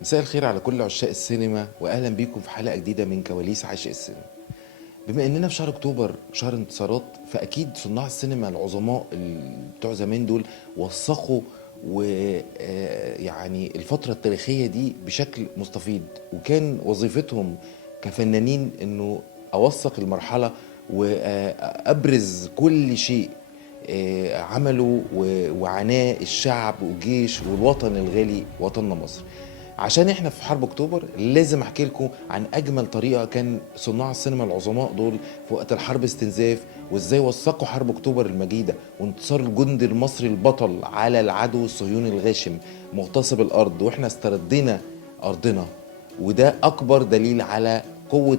مساء الخير على كل عشاق السينما واهلا بيكم في حلقه جديده من كواليس عشق السينما. بما اننا في شهر اكتوبر شهر انتصارات، فاكيد صناع السينما العظماء بتوع زمان دول وثقوا ويعني الفتره التاريخيه دي بشكل مستفيض، وكان وظيفتهم كفنانين انه اوثق المرحله وابرز كل شيء عمله وعاناه الشعب والجيش والوطن الغالي وطننا مصر. عشان احنا في حرب اكتوبر لازم احكي لكم عن اجمل طريقه كان صناع السينما العظماء دول في وقت الحرب استنزاف، وازاي وثقوا حرب اكتوبر المجيده وانتصار الجندي المصري البطل على العدو الصهيوني الغاشم مغتصب الارض، واحنا استردينا ارضنا. وده اكبر دليل على قوه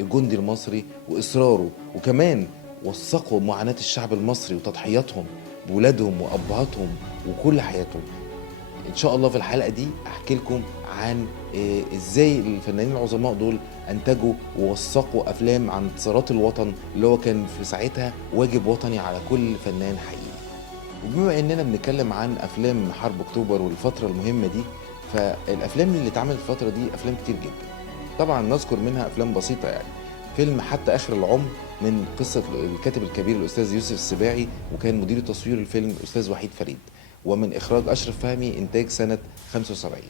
الجندي المصري واصراره، وكمان وثقوا معاناه الشعب المصري وتضحياتهم بولادهم وابهاتهم وكل حياتهم. ان شاء الله في الحلقه دي احكي لكم عن ازاي الفنانين العظماء دول انتجوا ووثقوا افلام عن انتصارات الوطن اللي هو كان في ساعتها واجب وطني على كل فنان حقيقي. وبما اننا بنتكلم عن افلام حرب اكتوبر والفتره المهمه دي، فالافلام اللي اتعملت الفتره دي افلام كتير جدا. طبعا نذكر منها افلام بسيطه، يعني فيلم حتى اخر العمر من قصه الكاتب الكبير الاستاذ يوسف السباعي، وكان مدير تصوير الفيلم الاستاذ وحيد فريد، ومن اخراج اشرف فهمي، انتاج سنه 75.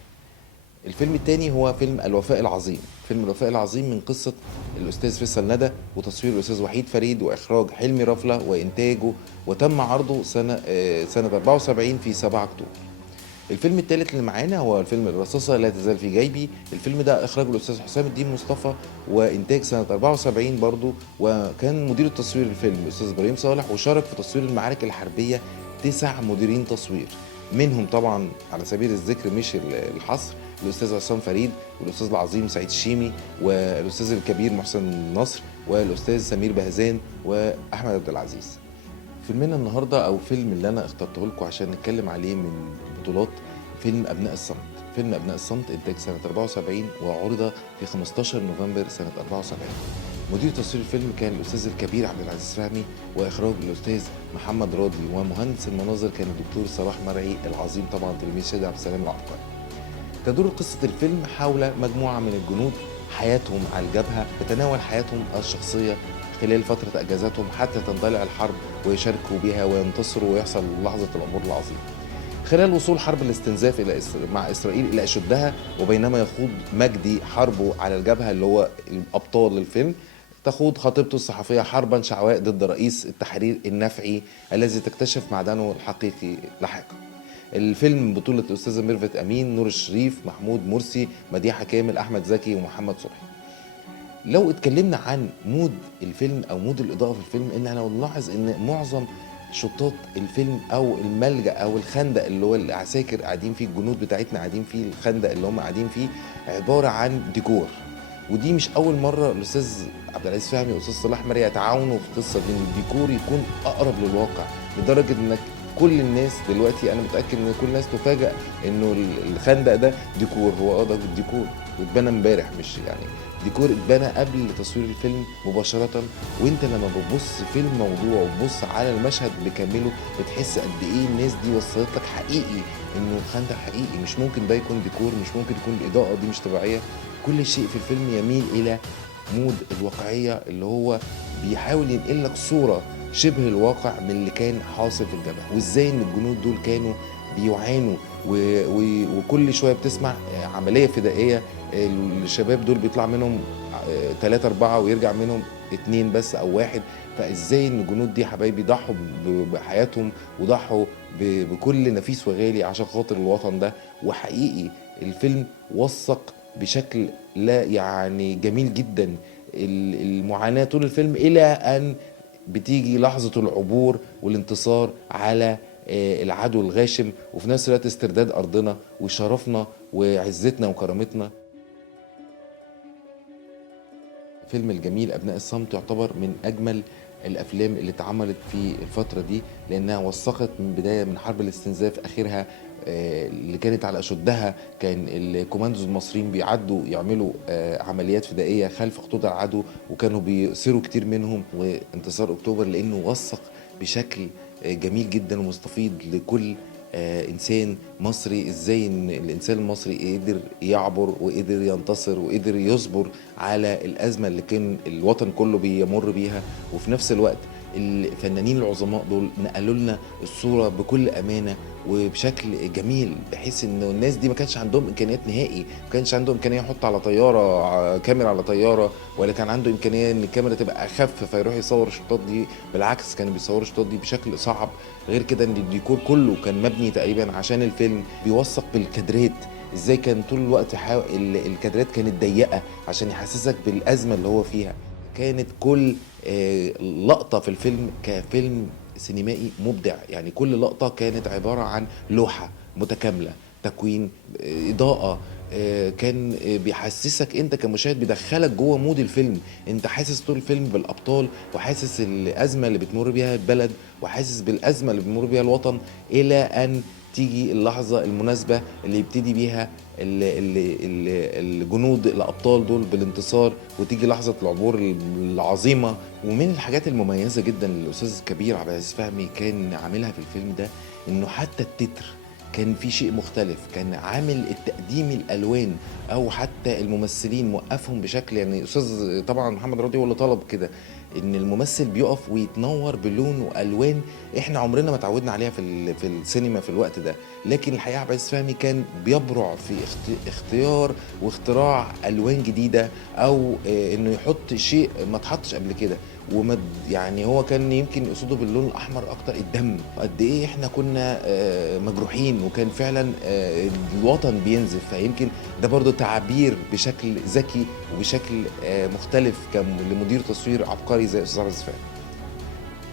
الفيلم الثاني هو فيلم الوفاء العظيم. فيلم الوفاء العظيم من قصة الأستاذ فيصل ندى وتصوير الأستاذ وحيد فريد وإخراج حلمي رفلة وإنتاجه، وتم عرضه سنة 74 في 7 أكتوبر. الفيلم الثالث اللي معانا هو الفيلم الرصاصة لا تزال في جيبي. الفيلم ده إخراج الأستاذ حسام الدين مصطفى وإنتاج سنة 74 برضه، وكان مدير تصوير الفيلم الأستاذ إبراهيم صالح، وشارك في تصوير المعارك الحربية 9 مديرين تصوير، منهم طبعا على سبيل الذكر مش الحصر الاستاذ عصام فريد والاستاذ العظيم سعيد الشيمي والاستاذ الكبير محسن نصر والاستاذ سمير بهزان واحمد عبد العزيز. فيلمنا النهارده او فيلم اللي انا اخترته لكم عشان نتكلم عليه من بطولات، فيلم ابناء الصمت. فيلم ابناء الصمت انتاج سنه 74 وعرض في 15 نوفمبر سنه 74. مدير تصوير الفيلم كان الاستاذ الكبير عبد العزيز فهمي، واخراج الاستاذ محمد راضي، ومهندس المناظر كان الدكتور صلاح مرعي العظيم، طبعا تلميذ شادي عبد السلام العبقري. تدور قصة الفيلم حول مجموعة من الجنود حياتهم على الجبهة، بتناول حياتهم الشخصية خلال فترة أجازاتهم حتى تندلع الحرب ويشاركوا بها وينتصروا ويحصل لحظة العبور العظيم. خلال وصول حرب الاستنزاف مع إسرائيل إلى أشدها، وبينما يخوض مجدي حربه على الجبهة اللي هو الأبطال الفيلم، تخوض خطيبته الصحفية حربا شعواء ضد رئيس التحرير النفعي الذي تكتشف معدنه الحقيقي لاحقا. الفيلم بطولة الأستاذة ميرفت أمين، نور الشريف، محمود مرسي، مديحة كامل، أحمد زكي، ومحمد صبحي. لو اتكلمنا عن مود الفيلم أو مود الإضاءة في الفيلم، إن أنا نلاحظ إن معظم شطات الفيلم أو الملجأ أو الخندق اللي هو العساكر قاعدين فيه، الجنود بتاعتنا قاعدين فيه، الخندق اللي هم قاعدين فيه عبارة عن ديكور. ودي مش أول مرة الأستاذ عبد العزيز فهمي والأستاذ صلاح مرعي يتعاونوا في قصة إن الديكور يكون أقرب للواقع، لدرجة إنك كل الناس دلوقتي انا متاكد ان كل الناس تفاجئ انه الخندق ده ديكور. هو ده ديكور واتبنى امبارح، مش يعني ديكور اتبنى قبل تصوير الفيلم مباشره. وانت لما بتبص في الموضوع وتبص على المشهد بكامله بتحس قد ايه الناس دي وصلت لك حقيقي انه الخندق حقيقي، مش ممكن ده يكون ديكور، مش ممكن يكون الاضاءه دي مش طبيعيه. كل شيء في الفيلم يميل الى مود الواقعيه اللي هو بيحاول ينقل لك صوره شبه الواقع من اللي كان حاصل في الجبهة، وازاي ان الجنود دول كانوا بيعانوا وكل شوية بتسمع عملية فدائية، الشباب دول بيطلع منهم 3 4 ويرجع منهم 2 بس او 1. فازاي ان الجنود دي حبايبي ضحوا بحياتهم وضحوا بكل نفيس وغالي عشان خاطر الوطن ده. وحقيقي الفيلم وثق بشكل لا يعني جميل جدا المعاناة طول الفيلم، إلى أن بتيجي لحظة العبور والانتصار على العدو الغاشم، وفي نفس الوقت استرداد أرضنا وشرفنا وعزتنا وكرامتنا. فيلم الجميل أبناء الصمت يعتبر من أجمل الأفلام اللي اتعملت في الفترة دي، لأنها وثقت من بداية من حرب الاستنزاف آخرها اللي كانت على أشدها. كان الكوماندوز المصريين بيعدوا يعملوا عمليات فدائية خلف خطوط العدو، وكانوا بيأسروا كتير منهم. وانتصار أكتوبر لأنه وثق بشكل جميل جدا ومستفيض لكل إنسان مصري، إزاي إن الإنسان المصري قدر يعبر وقدر ينتصر وقدر يصبر على الأزمة اللي كان الوطن كله بيمر بيها. وفي نفس الوقت الفنانين العظماء دول نقلوا لنا الصورة بكل أمانة وبشكل جميل، بحيث انه الناس دي ما كانش عندهم امكانيات نهائي، ما كانش عنده امكانيه يحط على طياره كاميرا على طياره، ولا كان عنده امكانيه ان الكاميرا تبقى اخف فيروح يصور الشطات دي. بالعكس كانوا بيصوروا الشطات دي بشكل صعب. غير كده ان الديكور كله كان مبني تقريبا عشان الفيلم، بيوثق بالكادرات ازاي كان طول الوقت الكادرات كانت ضيقه عشان يحسسك بالازمه اللي هو فيها. كانت كل لقطه في الفيلم كفيلم سينمائي مبدع، يعني كل لقطة كانت عبارة عن لوحة متكاملة، تكوين، إضاءة، كان بيحسسك انت كمشاهد، بيدخلك جوه مود الفيلم. انت حاسس طول الفيلم بالابطال، وحاسس الازمه اللي بتمر بيها البلد، وحاسس بالازمه اللي بيمر بيها الوطن، الى ان تيجي اللحظه المناسبه اللي يبتدي بيها الجنود الابطال دول بالانتصار، وتيجي لحظه العبور العظيمه. ومن الحاجات المميزه جدا اللي الاستاذ كبير عبد العزيز فهمي كان عاملها في الفيلم ده، انه حتى التتر كان في شيء مختلف، كان عامل التقديم الالوان، او حتى الممثلين موقفهم بشكل، يعني استاذ طبعا محمد راضي هو اللي طلب كده، ان الممثل بيقف ويتنور بلون والوان احنا عمرنا ما اتعودنا عليها في السينما في الوقت ده. لكن الحقيقه عبد العزيز فهمي كان بيبرع في اختيار واختراع الوان جديده، او انه يحط شيء ما اتحطش قبل كده. وما يعني هو كان يمكن يقصده باللون الاحمر اكتر الدم، قد ايه احنا كنا مجروحين، وكان فعلا الوطن بينزف. فيمكن ده برضو تعبير بشكل ذكي وبشكل مختلف لمدير تصوير عبقري زي استاذ عبد العزيز فهمي.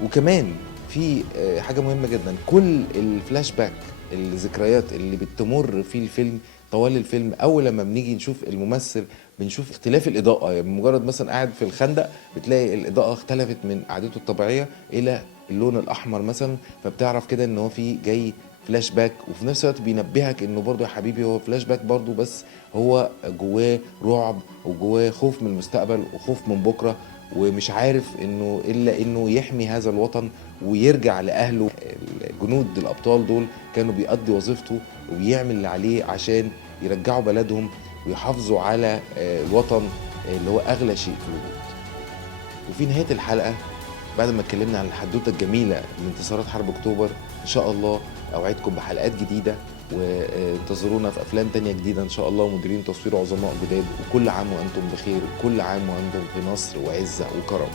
وكمان في حاجه مهمه جدا، كل الفلاش باك، الذكريات اللي بتمر في الفيلم طوال الفيلم، اول لما بنيجي نشوف الممثل بنشوف اختلاف الاضاءه. يعني مجرد مثلا قاعد في الخندق بتلاقي الاضاءه اختلفت من قعدته الطبيعيه الى اللون الاحمر مثلا، فبتعرف كده ان هو في جاي فلاش باك. وفي نفس الوقت بينبهك انه برضه يا حبيبي هو فلاش باك برضه، بس هو جواه رعب وجواه خوف من المستقبل وخوف من بكره، ومش عارف انه الا انه يحمي هذا الوطن ويرجع لاهله. الجنود الابطال دول كانوا بيقضي وظيفته وبيعمل اللي عليه عشان يرجعوا بلدهم ويحافظوا على الوطن اللي هو اغلى شيء في الوجود. وفي نهايه الحلقه، بعد ما اتكلمنا عن الحدوته الجميله لانتصارات حرب اكتوبر، ان شاء الله اوعدكم بحلقات جديده، وانتظرونا في افلام تانية جديده ان شاء الله، ومديرين تصوير عظماء جداد. وكل عام وانتم بخير، وكل عام وانتم في نصر وعزه وكرم.